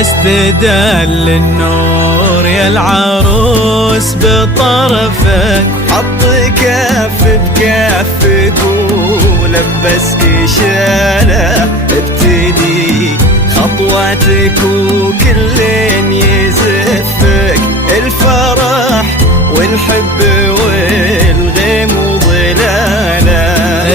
استدل النور يا العروس بطرفك، حط كف بكفك ولبسك شاله، ابتدي خطواتك وكل يزفك، الفرح والحب والغيم وظلاله.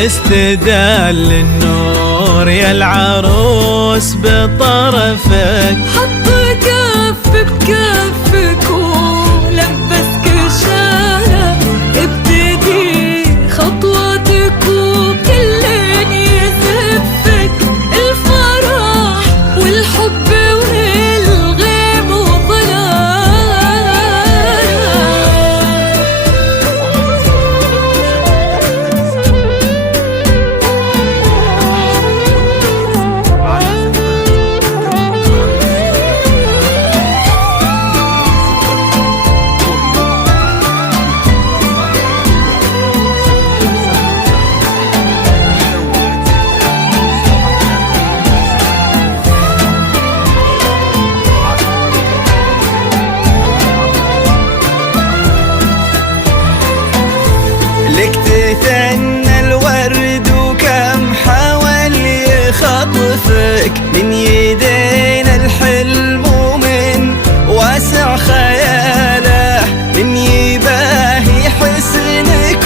استدل النور يا العروس بطرفك، حط كف بكفك ولبسك شاله، ابتدي خطواتك وكل يزفك، الفرح والحب والغيم لك تثنى الورد وكم حاول يخطفك، من يدينا الحلم ومن واسع خياله، من يباهي حسنك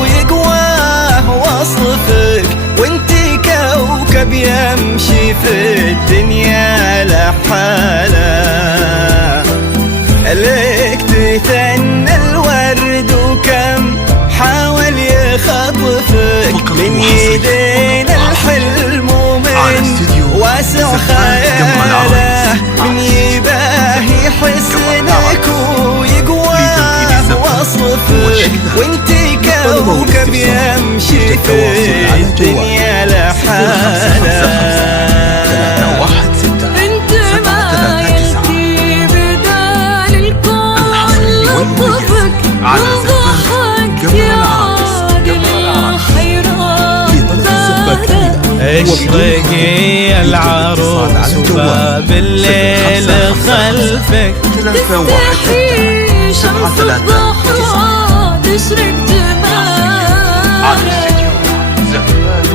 ويقواه وصفك، وانتي كوكب يمشي في الدنيا لحاله. لك تثنى الورد وكم حاول يخطفك، من يدينا الحلم ومن واسع خياله، من يباهي حسنك ويقواه وصفك، وانتي كوكب يمشي في الدنيا لحاله. اشرقي العروس وباب الليل خلفك، تستحي شمس الضحى تشرق جمالك،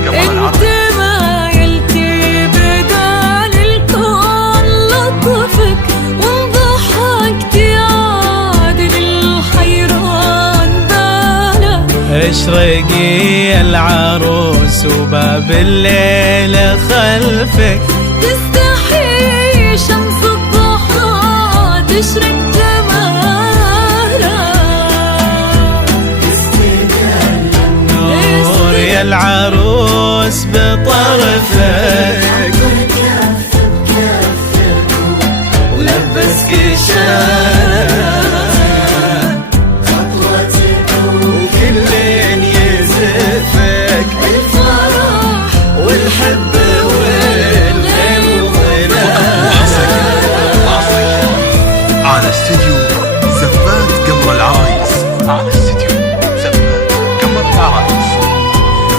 انت ما يلتي بدال الكون لطفك، وانضحكت يعادل الحيران بالك. اشرقي العروس وباب الليل خلفك، تستحي شمس الضحى تشرق جمالك، نور يا العروس بطرفك، ولبسك شاله، خطوتك وكل يزفك، الفرح والحب والغيم وظلاله. على استديو زفات قمر العرايس، على استديو زفات قمر العرايس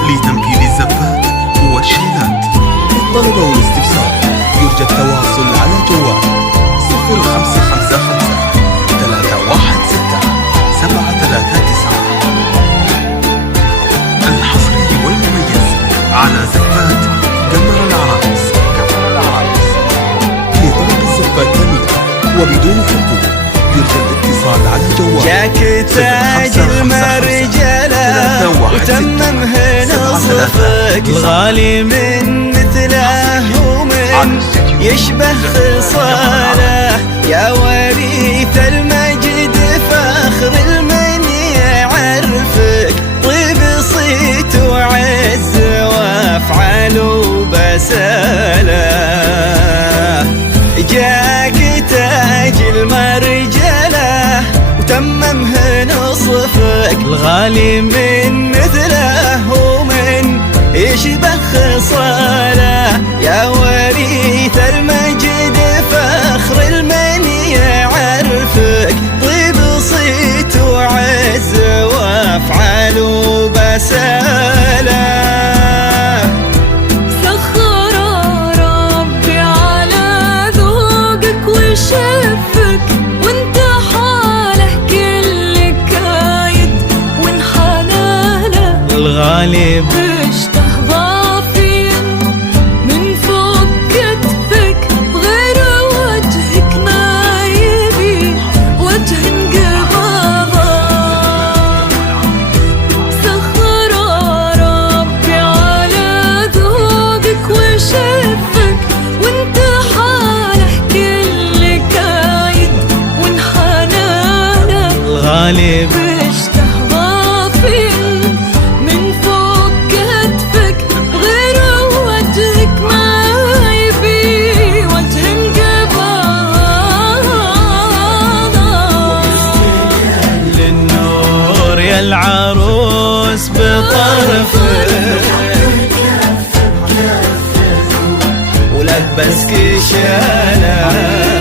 لتنفيذ الزفات والشيلات. للطلب والاستفسار يرجى التواصل على جوال 0555 316 739. الحصري والمميز على زفات قمر العرايس. لطلب الزفات كاملة وبدون حقوق يرجى الاتصال على جوال جاك تاج المرجلة وتممه نصفك، الغالي من مثله ومن يشبه خصاله، يا وريث المجد فاخر المن يعرفك، طيب صيت وعز وافعال وبساله. جاك تاج المرجلة وتممه نصفك، الغالي من مثله ومن يشبه خصاله، يا وريث المجد فاخر المن يعرفك، طيب صيت وعز وافعال وبساله. سخر ربي على ذوق الغالي بشتهضافين من فوق كتفك غير وجهك ما يبي وجه انقباضة سخر ربي على ذوقك وشفك وانت حاله كل كايد وانحنانا الغالي العروس بطرفك ولبسك شالة